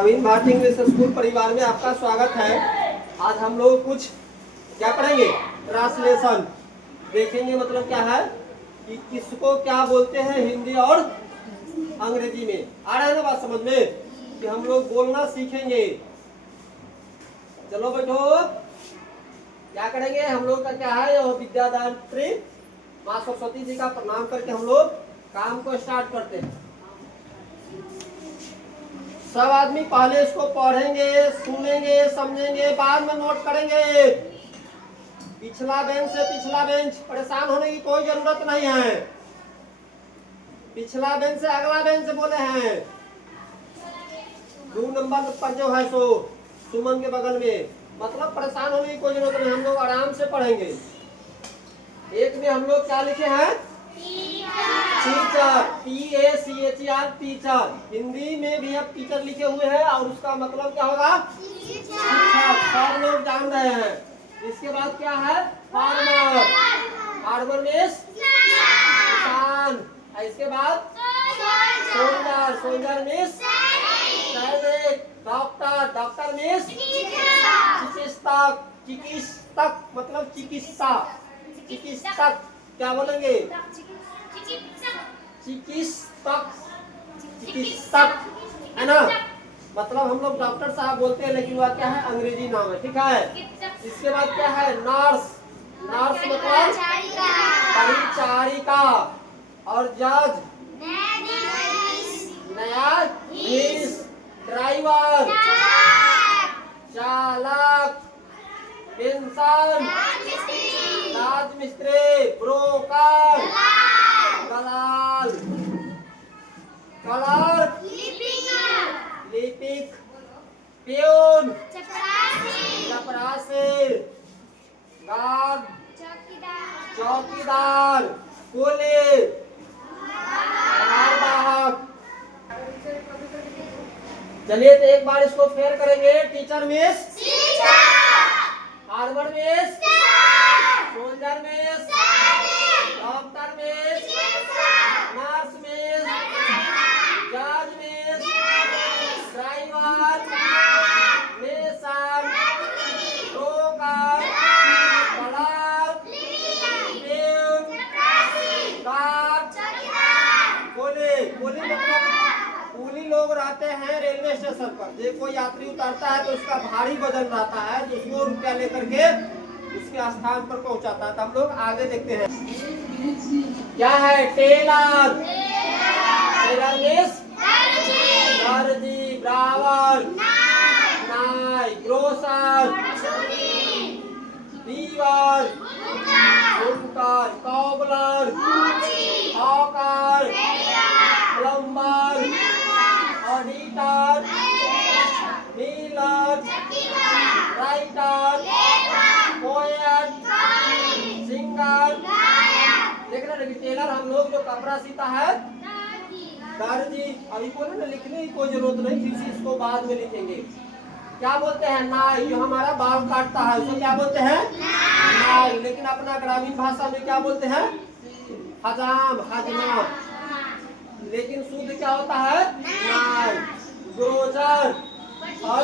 Praveen Bharti English school परिवार में आपका स्वागत है। आज हम लोग कुछ क्या पढ़ेंगे, ट्रांसलेशन देखेंगे। मतलब क्या है कि किसको क्या बोलते हैं हिंदी और अंग्रेजी में। आ रहा है ना बात समझ में कि हम लोग बोलना सीखेंगे। चलो बैठो, क्या करेंगे हम लोग का क्या है, विद्यादात्री माँ सरस्वती जी का प्रणाम करके हम लोग काम को स्टार्ट करते हैं। सब आदमी पहले इसको पढ़ेंगे, सुनेंगे, समझेंगे, बाद में नोट करेंगे। पिछला बेंच से पिछला बेंच परेशान होने की कोई जरूरत नहीं है। पिछला बेंच से अगला बेंच बोले हैं, 2 नंबर पर जो है सो सुमन के बगल में। मतलब परेशान होने की कोई जरूरत नहीं, हम लोग आराम से पढ़ेंगे। एक में हम लोग क्या लिखे हैं, टीचर, TACHER टीचर। हिंदी में भी अब टीचर लिखे हुए हैं और उसका मतलब क्या होगा, शिक्षक। सब लोग जान रहे हैं। इसके बाद क्या है, फार्मर, फार्मर मीन्स किसान। इसके बाद सोल्जर, सोल्जर मीन्स सैनिक। डॉक्टर, डॉक्टर मीन्स चिकित्सक, चिकित्सक मतलब चिकित्सा। चिकित्सक क्या बोलेंगे, चिकित्सक, चिकित्सक है ना। मतलब हम लोग डॉक्टर साहब बोलते हैं लेकिन वह क्या है, अंग्रेजी नाम है, ठीक है। इसके बाद क्या है, नर्स, नर्स मतलब परिचारिका। और जज, न्यायाधीश। ड्राइवर, चालक। पेंशन, राजमिस्त्री। ब्रोकर, दलाल। क्लर्क, लिपिक। प्यून, चपरासी। गार्ड, चौकीदार। कुली, वाहक। चलिए तो एक बार इसको फेयर करेंगे। Teacher means, farmer means, soldier means, doctor means, nurse means, जज means, driver, mason, broker, clerk, peon, guard, coolie. कुली मतलब कुली लोग रहते हैं रेलवे स्टेशन पर। जो कोई यात्री उतरता है तो उसका भारी वजन रहता है, तो उसको रुपया लेकर के उसके स्थान पर पहुंचाता है। तो हम लोग आगे देखते हैं क्या है, टेलर, टेलर मीन्स दर्जी। ब्रावर, नाई। ग्रोसर, वीवर, बुनकर। Cobbler, hawker, plumber, auditor, miller, writer, poet, singer. देखना देखिए, टेलर हम लोग जो कपड़ा सीता है, दर्जी। अभी बोले ना लिखने की कोई जरूरत नहीं, फिर से इसको बाद में लिखेंगे। क्या बोलते हैं, नाई, जो हमारा बाल काटता है उसको क्या बोलते हैं, नाई। लेकिन अपना ग्रामीण भाषा में क्या बोलते हैं, हजाम, हजमा। लेकिन शुद्ध क्या होता है, नाई। ग्रोजर और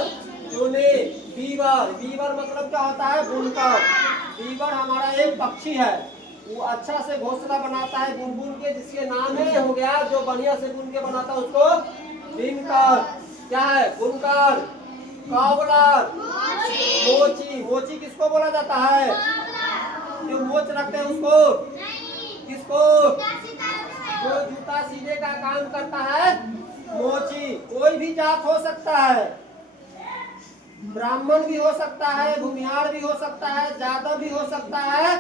चुने। बीवर, बीवर मतलब क्या होता है, बुनकर। बीवर हमारा एक पक्षी है, वो अच्छा से घोंसला बनाता है बुन बुन के, जिसके नाम है हो गया, जो बढ़िया से बुन के बनाता है उसको बिनकर। क्या है, बुनकर। कॉबलर, मोची। मोची किसको बोला जाता है, जो मोच रखते हैं उसको। किसको, जो जूता सीने का काम करता है, मोची। कोई भी जात हो सकता है, ब्राह्मण भी हो सकता है, भूमिहार भी हो सकता है, जादव भी हो सकता है,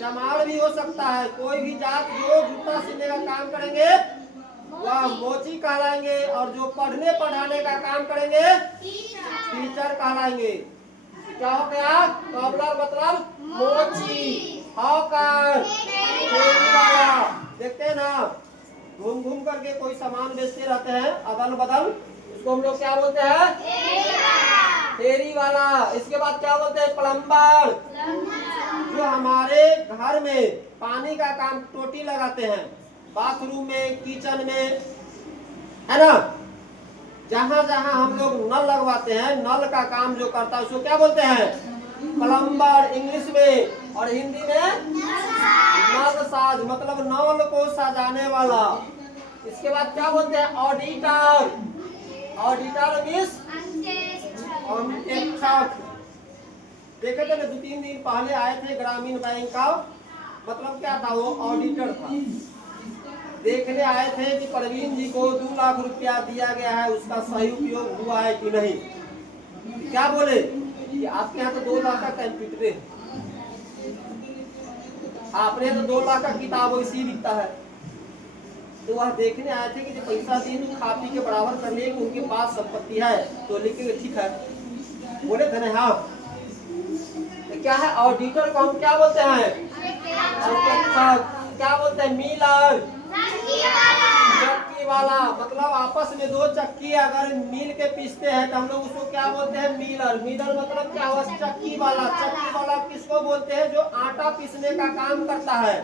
चमार भी हो सकता है। कोई भी जात जो जूता सीने का काम करेंगे वह मोची कहलाएंगे, और जो पढ़ने पढ़ाने का काम करेंगे टीचर कहलाएंगे। क्या हो गया, कॉबलर मतलब मोची, हॉकर फेरी वाला। देखते हैं ना, घूम घूम करके कोई सामान बेचते रहते हैं अदल बदल, उसको हम लोग क्या बोलते हैं, फेरी वाला। इसके बाद क्या बोलते हैं, प्लम्बर, जो हमारे घर में पानी का काम, टोटी लगाते हैं बाथरूम में, किचन में, है ना। जहां जहां हम लोग नल लगवाते हैं, नल का काम जो करता है उसको क्या बोलते हैं? प्लम्बर इंग्लिश में, और हिंदी में नल साज, मतलब नल को सजाने वाला। इसके बाद क्या बोलते हैं? ऑडिटर। ऑडिटर मीन्स अंकेक्षक। देखे थे ना 2-3 दिन पहले आए थे ग्रामीण बैंक का, मतलब क्या था? वो ऑडिटर था। देखने आए थे कि प्रवीण जी को 2 लाख रुपया दिया गया है, उसका सही उपयोग हुआ है कि नहीं। क्या बोले कि आपके यहाँ तो 2 लाख का कंप्यूटर है, आपने तो 2 लाख का किताब वैसी बिकता है। तो वह देखने आए थे कि जो पैसा दिए तो खा पी के बराबर कर लिए कि उनके पास संपत्ति है, तो लिखेंगे ठीक है। बोले थे ना हाँ। तो क्या है? ऑडिटर को हम क्या बोलते हैं? क्या बोलते हैं? मिलर, चक्की वाला। मतलब आपस में 2 चक्की अगर मिल के पीसते हैं तो हम लोग उसको क्या बोलते हैं? मिलर। मिलर मतलब क्या हुआ? चक्की वाला। चक्की वाला किसको बोलते हैं? जो आटा पीसने का काम करता है,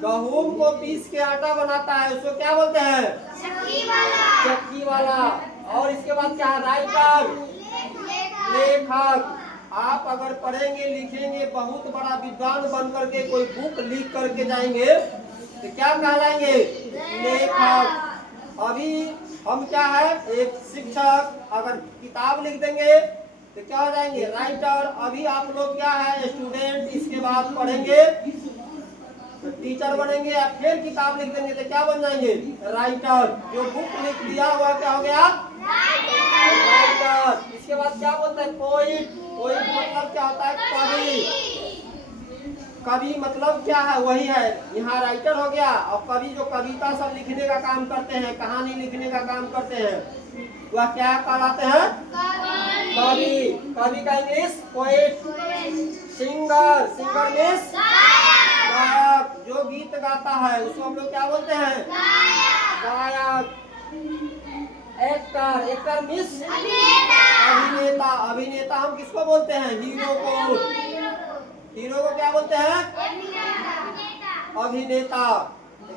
गेहूं को पीस के आटा बनाता है, उसको क्या बोलते हैं? चक्की वाला। और इसके बाद क्या है? राइटर, लेखक। आप अगर पढ़ेंगे लिखेंगे, बहुत बड़ा विद्वान बन करके कोई बुक लिख करके जाएंगे तो क्या कहलाएंगे? लेखक। अभी हम क्या है? एक शिक्षक। अगर किताब लिख देंगे तो क्या हो जाएंगे? राइटर। अभी आप लोग क्या है? स्टूडेंट। इसके बाद पढ़ेंगे तो टीचर बनेंगे, या फिर किताब लिख देंगे तो क्या बन जाएंगे? राइटर। जो बुक लिख दिया हुआ क्या हो गया? राइटर। इसके बाद क्या बोलते हैं? पोइट। पोइट मतलब क्या होता है? कवि। कवि मतलब क्या है? वही है, यहाँ राइटर हो गया। और कवि जो कविता सब लिखने का काम करते हैं, कहानी लिखने का काम करते हैं, वह क्या कहलाते हैं? कवि। कवि का English poet. Singer. Singer means गायक। जो गीत गाता है उसको हम लोग क्या बोलते हैं? गायक। एक्टर। एक्टर मीन्स अभिनेता। अभिनेता हम किसको बोलते हैं? हीरो को। हीरो को क्या बोलते हैं? अभिनेता।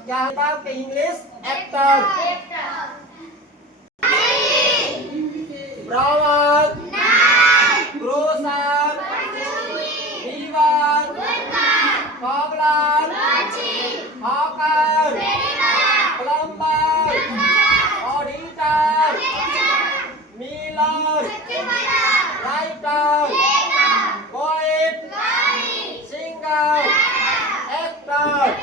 क्या है आपके? English actor. Brown, grocer, weaver, cobbler, hawker, plumber, auditor, miller, writer, poet, singer, actor.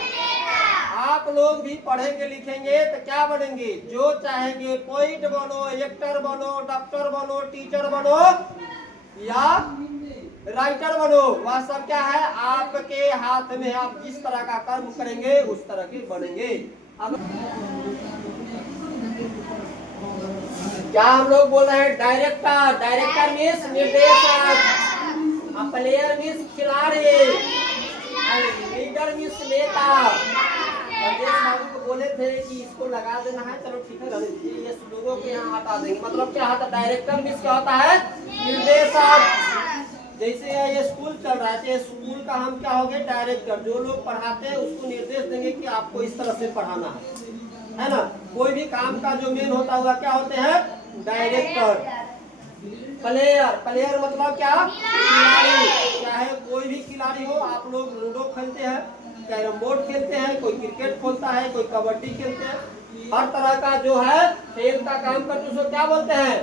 आप लोग भी पढ़ेंगे लिखेंगे तो क्या बनेंगे? जो चाहेंगे पोइट बनो, एक्टर बनो, डॉक्टर बनो, टीचर बनो या राइटर बनो, वह सब क्या है? आपके हाथ में। आप जिस तरह का कर्म करेंगे उस तरह के बनेंगे। अब क्या हम लोग बोल रहे हैं? डायरेक्टर। डायरेक्टर मीन्स निर्देशक। प्लेयर मीन्स खिलाड़ी। लीडर मीन्स नेता। राजेश बाबू को बोले थे कि इसको लगा देना है, चलो ठीक है, ये लोगों के यहाँ हटा देंगे। मतलब क्या होता है? डायरेक्टर मीन्स क्या होता है? निर्देशक। जैसे ये स्कूल चल रहा है, स्कूल का हम क्या हो गए? डायरेक्टर। जो लोग पढ़ाते हैं उसको निर्देश देंगे कि आपको इस तरह से पढ़ाना है ना। कोई भी काम का जो मेन होता हुआ क्या होते हैं? डायरेक्टर। प्लेयर। प्लेयर मतलब क्या? खिलाड़ी। चाहे कोई भी खिलाड़ी हो। आप लोग लूडो खेलते हैं, कैरम बोर्ड खेलते हैं, कोई क्रिकेट खेलता है, कोई कबड्डी खेलते हैं, हर तरह का जो है खेल का काम करते हैं उसको क्या बोलते हैं?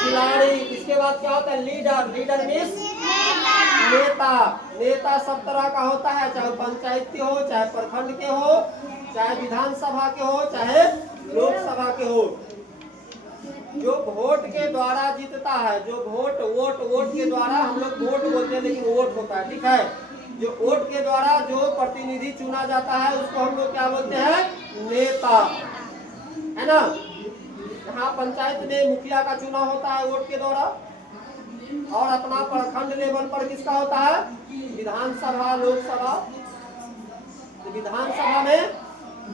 खिलाड़ी। इसके बाद क्या होता है? लीडर। लीडर मीन्स नेता। नेता सब तरह का होता है, चाहे पंचायत के हो, चाहे प्रखंड के हो, चाहे विधानसभा के हो, चाहे लोकसभा के हो। जो वोट के द्वारा जीतता है, जो वोट के द्वारा, हम लोग वोट बोलते हैं लेकिन वोट होता है, ठीक है। जो वोट के द्वारा जो प्रतिनिधि चुना जाता है उसको हम लोग क्या बोलते हैं? नेता, है ना। यहाँ पंचायत में मुखिया का चुनाव होता है वोट के द्वारा, और अपना प्रखंड लेवल पर किसका होता है? विधानसभा, लोकसभा। तो विधानसभा में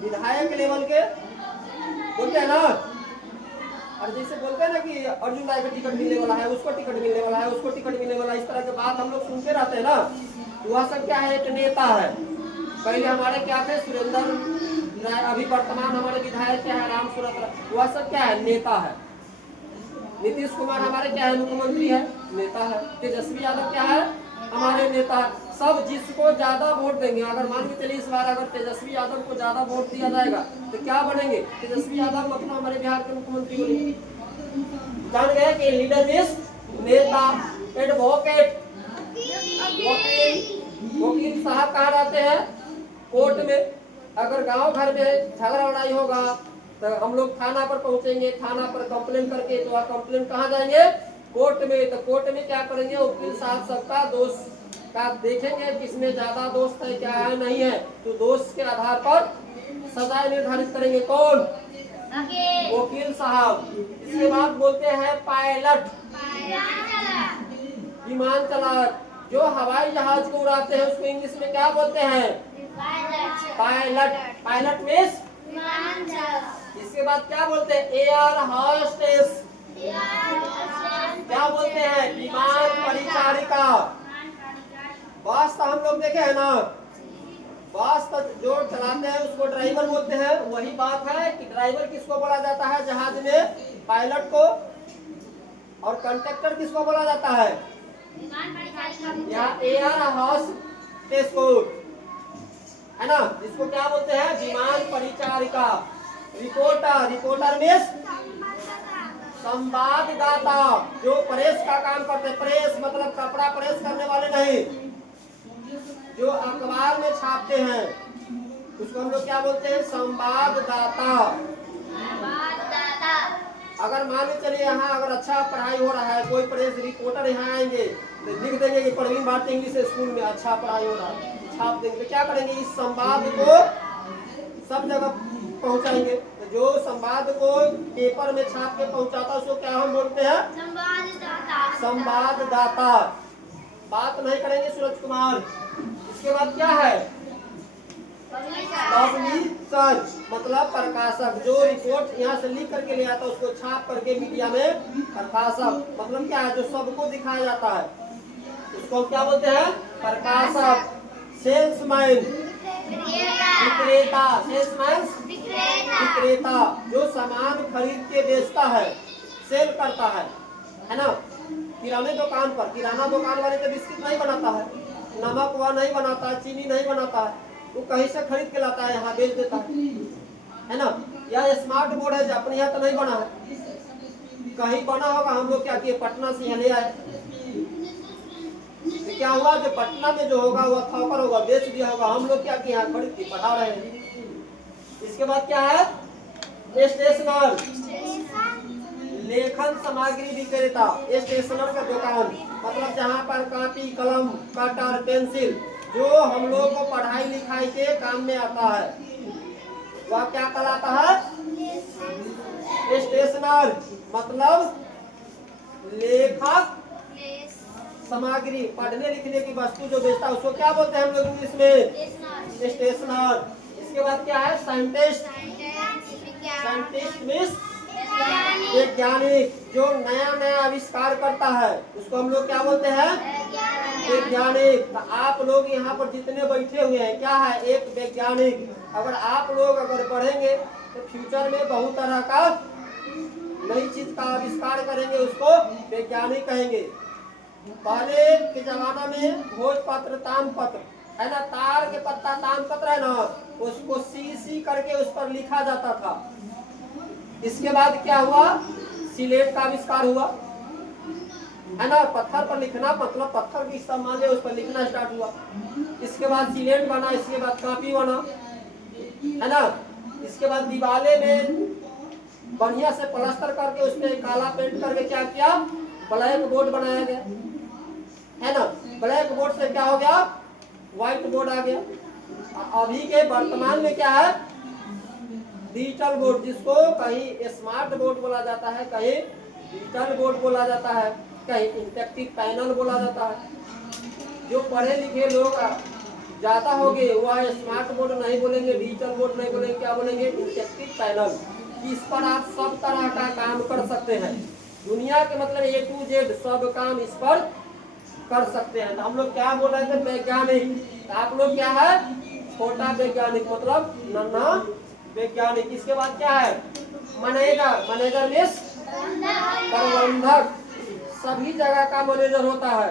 विधायक लेवल के बोलते हैं ना। और जैसे बोलते हैं ना कि अर्जुन राय को टिकट मिलने वाला है, उसको टिकट मिलने वाला है, उसको टिकट मिलने वाला है, इस तरह के बात हम लोग सुनते रहते हैं ना। वह सब क्या है? एक नेता है। पहले हमारे क्या थे? सुरेंद्र अभी वर्तमान हमारे विधायक क्या है, राम सूरत, वह सब क्या है, नेता है। नीतीश कुमार हमारे क्या है, मुख्यमंत्री है, नेता है। तेजस्वी यादव क्या है, हमारे नेता है। सब जिसको ज्यादा वोट देंगे, अगर मान के चलिए इस बार अगर तेजस्वी यादव को ज्यादा वोट दिया जाएगा तो क्या बनेंगे, तेजस्वी यादव मतलब हमारे बिहार के मुख्यमंत्री बनेंगे। जान गए कि लीडर मीन्स नेता, एडवोकेट, वकील साहब कहाँ रहते हैं, कोर्ट में। अगर गांव घर में झगड़ा लड़ाई होगा तो हम लोग थाना पर पहुंचेंगे, थाना पर कंप्लेन करके तो कंप्लेन कहाँ जाएंगे, कोर्ट में। तो कोर्ट में क्या करेंगे, वकील साहब सबका दोष का देखेंगे, किसमें ज्यादा दोस्त है क्या है नहीं है, तो दोष के आधार पर सजा निर्धारित करेंगे। कौन, वकील साहब। इसके बाद बोलते हैं पायलट, विमान चालक, जो हवाई जहाज को उड़ाते हैं उसको इंग्लिश में क्या बोलते हैं, पायलट। Pilot means. इसके बाद क्या बोलते हैं, एयर होस्टेस, क्या बोलते हैं, विमान परिचारिका। बस तो हम लोग देखे है ना, बस तो जो चलाते हैं उसको ड्राइवर बोलते हैं। वही बात है कि ड्राइवर किसको बोला जाता है जहाज में, पायलट को। और कंडक्टर किसको बोला जाता है, यहाँ एयर होस्टेस को, है ना, जिसको क्या बोलते हैं, विमान परिचारिका। रिपोर्टर, रिपोर्टर मीन्स संवाददाता, जो प्रेस का काम करते हैं। प्रेस मतलब कपड़ा प्रेस करने वाले नहीं, जो अखबार में छापते हैं उसको हम लोग क्या बोलते हैं, संवाददाता। अगर मान के चलिए यहाँ अगर अच्छा पढ़ाई हो रहा है, कोई प्रेस रिपोर्टर यहाँ आएंगे तो लिख देंगे कि प्रवीण भारती इंग्लिश स्कूल में अच्छा पढ़ाई हो रहा है, छाप देंगे। तो क्या करेंगे, इस संवाद को सब जगह पहुंचाएंगे। तो जो संवाद को पेपर में छाप के पहुंचाता उसको क्या हम बोलते हैं, संवाददाता। बात नहीं करेंगे सूरज कुमार। इसके बाद क्या है, पब्लिशर मतलब प्रकाशक, जो रिपोर्ट यहाँ से लिख करके ले आता है उसको छाप करके मीडिया में, प्रकाशक मतलब क्या है, जो सबको दिखाया जाता है उसको क्या बोलते हैं, प्रकाशक। सेल्समैन, विक्रेता, सेल्समैन विक्रेता, जो सामान खरीद के बेचता है, सेल करता है ना। किराने दुकान पर, किराना दुकान वाले तो बिस्किट नहीं बनाता है, नमक वह नहीं बनाता है, चीनी नहीं बनाता है, वो कहीं से खरीद के लाता है, यहाँ बेच देता है ना। यह स्मार्ट बोर्ड है जो अपने यहाँ तो नहीं बना है, कहीं बना होगा। हम लोग क्या किए, पटना से यहाँ ले आए। तो क्या हुआ, जो पटना में जो होगा वह थोकर होगा, बेच दिया होगा, हम लोग क्या किए, यहाँ खरीद के पढ़ा रहे हैं। इसके बाद क्या है, स्टेशनर, लेखन सामग्री विक्रेता। स्टेशनर का दुकान मतलब जहाँ पर कॉपी, कलम, कटर, पेंसिल, जो हम लोग को पढ़ाई लिखाई के काम में आता है वह क्या कहलाता है, स्टेशनर। मतलब लेखक सामग्री, पढ़ने लिखने की वस्तु जो बेचता है उसको क्या बोलते हैं हम लोग इंग्लिश में, स्टेशनर। इसके बाद क्या है, साइंटिस्ट, साइंटिस्ट मीन्स वैज्ञानिक, जो नया नया आविष्कार करता है उसको हम लोग क्या बोलते हैं, वैज्ञानिक। तो आप लोग यहाँ पर जितने बैठे हुए हैं क्या है, एक वैज्ञानिक। अगर आप लोग अगर पढ़ेंगे तो फ्यूचर में बहुत तरह का नई चीज का आविष्कार करेंगे, उसको वैज्ञानिक कहेंगे। पहले के जमाना में भोजपत्र, तामपत्र है ना, तार के पत्ता तामपत्र है ना, उसको सी करके उस पर लिखा जाता था। इसके बाद क्या हुआ, सिलेट का आविष्कार हुआ, है ना, पत्थर पर लिखना मतलब पत्थर की इस्तेमाल है, उस पर लिखना स्टार्ट हुआ। इसके बाद सिलेट बना, इसके बाद कॉपी बना, है ना। इसके बाद दीवाले में बढ़िया से प्लास्टर करके उस पर काला पेंट करके क्या किया, ब्लैक बोर्ड बनाया गया, है ना। ब्लैक बोर्ड से क्या हो गया, व्हाइट बोर्ड आ गया। अभी के वर्तमान में क्या है, डिजिटल बोर्ड, जिसको कहीं स्मार्ट बोर्ड बोला जाता है, कहीं डिजिटल बोर्ड बोला जाता है, कहीं इंटरेक्टिव पैनल बोला जाता है। जो पढ़े लिखे लोग ज्यादा होंगे वह स्मार्ट बोर्ड नहीं बोलेंगे, डिजिटल बोर्ड नहीं बोलेंगे, क्या बोलेंगे, इंटरेक्टिव पैनल। इस पर आप सब तरह का काम कर सकते हैं, दुनिया के मतलब A to Z सब काम इस पर कर सकते हैं। तो हम लोग क्या बोल रहे थे, वैज्ञानिक। तो आप लोग क्या है, छोटा वैज्ञानिक मतलब नन्हा वैज्ञानिक। इसके बाद क्या है? मैनेजर। मैनेजर मीन्स प्रबंधक। सभी जगह का मैनेजर होता है,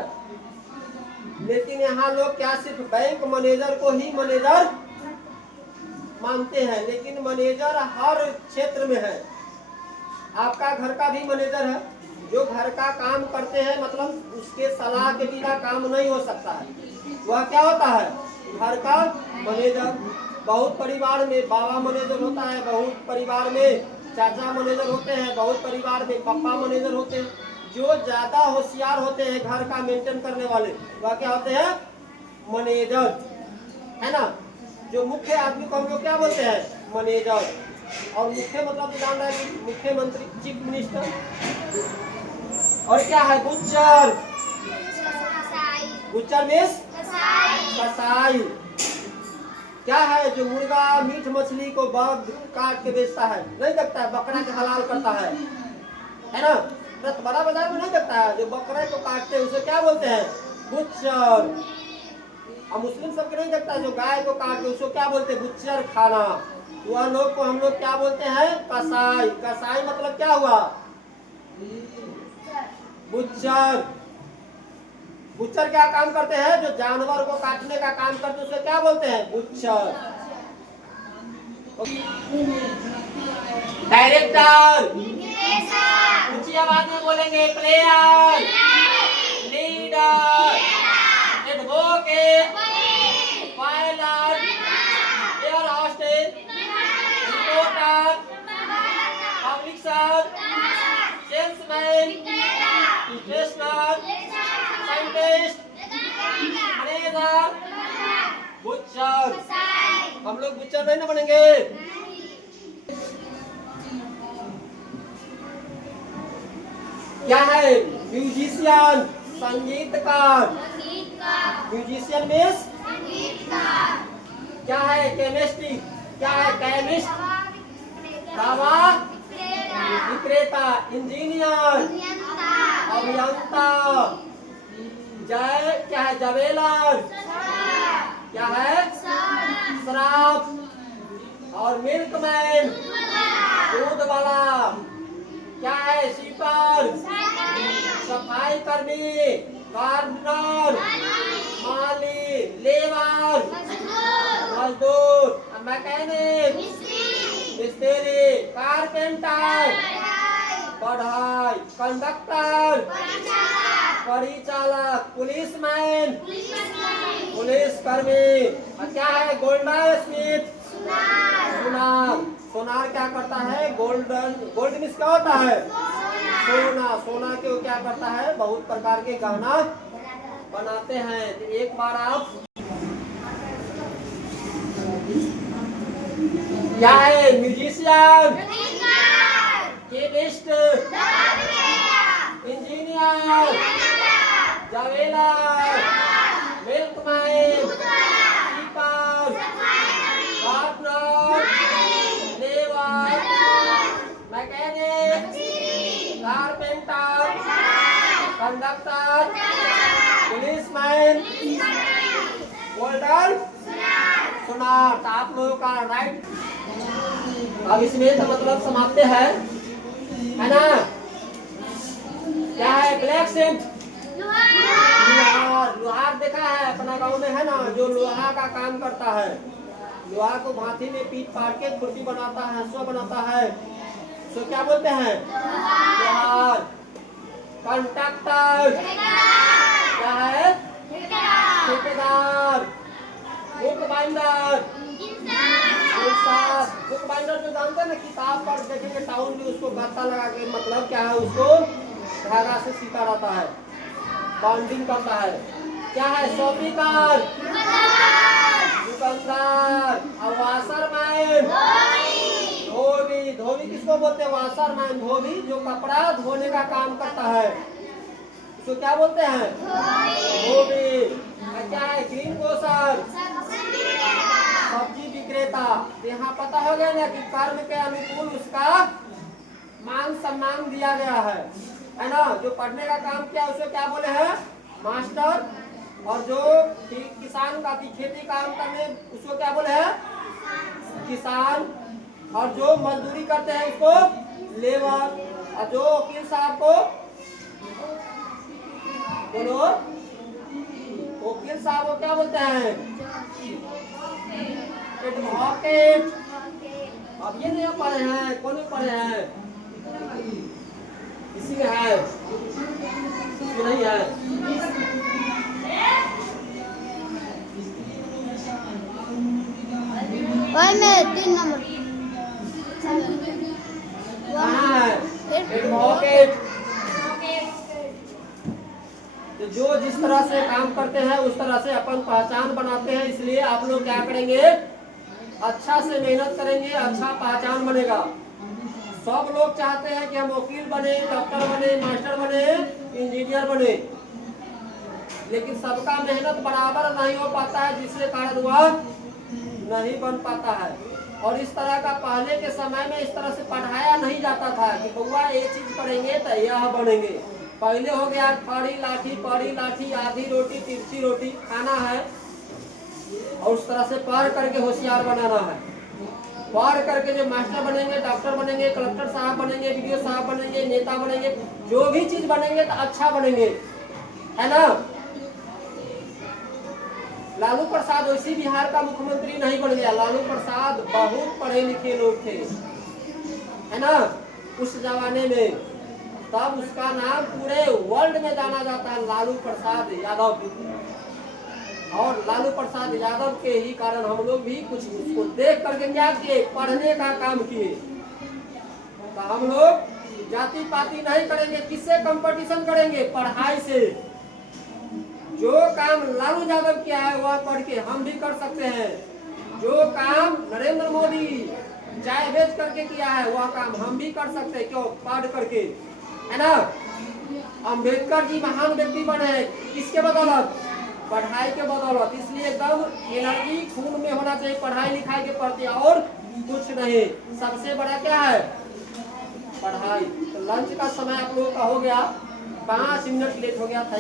लेकिन यहाँ लोग क्या सिर्फ बैंक मैनेजर को ही मैनेजर मानते हैं, लेकिन मैनेजर हर क्षेत्र में है। आपका घर का भी मैनेजर है, जो घर का काम करते हैं, मतलब उसके सलाह के बिना काम नहीं हो सकता है, वह क्या होता है? घर का मैनेजर। बहुत परिवार में बाबा मैनेजर होता है, बहुत परिवार में चाचा मैनेजर होते हैं, बहुत परिवार में पापा मैनेजर होते हैं। जो ज्यादा होशियार होते हैं घर का मेंटेन करने वाले, वह क्या होते हैं? मैनेजर, है ना। जो मुख्य आदमी को हम लोग क्या बोलते हैं? मैनेजर। और मुख्य मतलब तो जान रहा है कि मुख्यमंत्री, चीफ मिनिस्टर। और क्या है? बुच्चर। बुच्चर मीन्स कसाई। क्या है? जो मुर्गा मीट मछली को बग काट के बेचता है, नहीं देखता है, बकरा के हलाल करता है ना। तो बड़ा बाजार में नहीं देखता है, जो बकरे को काटते हैं उसे क्या बोलते हैं? बुच्चर। और मुस्लिम सबके नहीं देखता है, जो गाय को काटते उसको क्या बोलते हैं? बुच्चर खाना। वह लोग को हम लोग क्या बोलते हैं? कसाई। कसाई मतलब क्या हुआ? बुच्चर। बुच्चर क्या काम करते हैं? जो जानवर को काटने का काम करते हैं उसे क्या बोलते हैं? बुच्चर। डायरेक्टर। ऊंची आवाज में बोलेंगे। Player, leader, advocate, pilot, air hostess, reporter, publisher, salesman, investor, scientist, manager, butcher. हम लोग बुच्चर नहीं ना बनेंगे। क्या है? म्यूजिशियन, संगीतकार। म्यूजिशियन मीन्स क्या है? केमिस्ट्री। क्या है? केमिस्ट, दवा विक्रेता, इंजीनियर, अभियंता। जय क्या है? जवेलर। क्या है? शराब। और मिल्कमैन, दूध वाला। क्या है? स्वीपर, सफाई कर्मी, गार्डनर, माली, लेबर, मजदूर, मैकेनिक, मिस्त्री, कारपेंटर, पढ़ाई, कंडक्टर, परिचालक, पुलिसमैन, पुलिस कर्मी। और क्या है? गोल्डन स्मिथ, सुनार। सोनार क्या करता है? गोल्डन। गोल्ड मीन्स क्या होता है? सोना। सोना के वो क्या करता है? बहुत प्रकार के गहना बनाते हैं। तो एक बार आप क्या है? Musician, chemist, engineer, jeweller, milkman, keeper, gardener, labour, mechanic, carpenter, conductor, policeman, golden सुनार। तो आप लोगों का राइट। अब इसमें तो मतलब समाप्त है ना। क्या है? ब्लैक सेंट, लोहार। लोहार देखा है अपना गांव में, है ना, जो लोहा का काम करता है। लोहा को भांति में पीट पाट के खुर्सी बनाता है, हंसुआ बनाता है, तो क्या बोलते हैं? लोहार। कंडक्टर क्या है? ठेकेदार। बुक बाइंडर, बुक बाइंडर जो जानते हैं ना, किताब पर देखेंगे टाउन में उसको गत्ता लगा के, मतलब क्या है? उसको धागा से सीता रहता है, बाउंडिंग करता है। क्या है? शॉपकीपर, दुकानदार। और वाशरमैन, धोबी। धोबी किसको बोलते हैं? वाशरमैन। धोबी जो कपड़ा धोने का काम करता है, उसको क्या बोलते हैं? धोबी। क्या है? ग्रीन ग्रोसर, सब्जी विक्रेता। यहाँ पता हो गया ना कि कर्म के अनुकूल उसका मान सम्मान दिया गया है ना। जो पढ़ने का काम किया उसे क्या बोले हैं? मास्टर। और जो किसान का खेती काम करने उसको क्या बोले हैं? किसान। और जो मजदूरी करते हैं उसको लेबर, और जो वकील साहब को बोलो, वकील साहब को क्या बोलते हैं? एडवोकेट। अब ये नहीं पढ़े हैं, कौन पढ़े हैं? इसी में है, इसमें नहीं है। में 3 नंबर कहाँ है? एडवोकेट। तो जो जिस तरह से काम करते हैं उस तरह से अपन पहचान बनाते हैं, इसलिए आप लोग क्या करेंगे? अच्छा से मेहनत करेंगे, अच्छा पहचान बनेगा। सब लोग चाहते हैं कि हम वकील बने, डॉक्टर बने, मास्टर बने, इंजीनियर बने, लेकिन सबका मेहनत बराबर नहीं हो पाता है, जिसके कारण वह नहीं बन पाता है। और इस तरह का पहले के समय में इस तरह से पढ़ाया नहीं जाता था कि बउआ ये चीज पढ़ेंगे तो यह बनेंगे। पहले हो गया खड़ी लाठी, आधी रोटी, तिरछी रोटी खाना है, और उस तरह से पढ़ करके होशियार बनाना है। पढ़ करके जो मास्टर बनेंगे, डॉक्टर बनेंगे, कलेक्टर साहब बनेंगे, वीडियो साहब बनेंगे, नेता बनेंगे, जो भी चीज बनेंगे तो अच्छा बनेंगे, है ना। लालू प्रसाद वैसी बिहार का मुख्यमंत्री नहीं बन गया। लालू प्रसाद बहुत पढ़े लिखे लोग थे, है ना, उस जमाने में। तब उसका नाम पूरे वर्ल्ड में जाना जाता है, लालू प्रसाद यादव। और लालू प्रसाद यादव के ही कारण हम लोग भी कुछ उसको देख करके क्या किए? पढ़ने का काम किए। तो हम लोग जाति पाति नहीं करेंगे, किससे कंपटीशन करेंगे? पढ़ाई से। जो काम लालू यादव किया है वह पढ़ के हम भी कर सकते हैं। जो काम नरेंद्र मोदी चाय बेच करके किया है वह काम हम भी कर सकते हैं, क्यों? पढ़ करके, है ना। अम्बेडकर जी महान व्यक्ति बने हैं, किसके बदौलत? पढ़ाई के बदौलत। इसलिए एकदम एनर्जी खून में होना चाहिए पढ़ाई लिखाई के प्रति, और कुछ नहीं। सबसे बड़ा क्या है? पढ़ाई। तो लंच का समय आप लोगों का हो गया, 5 मिनट लेट हो गया था।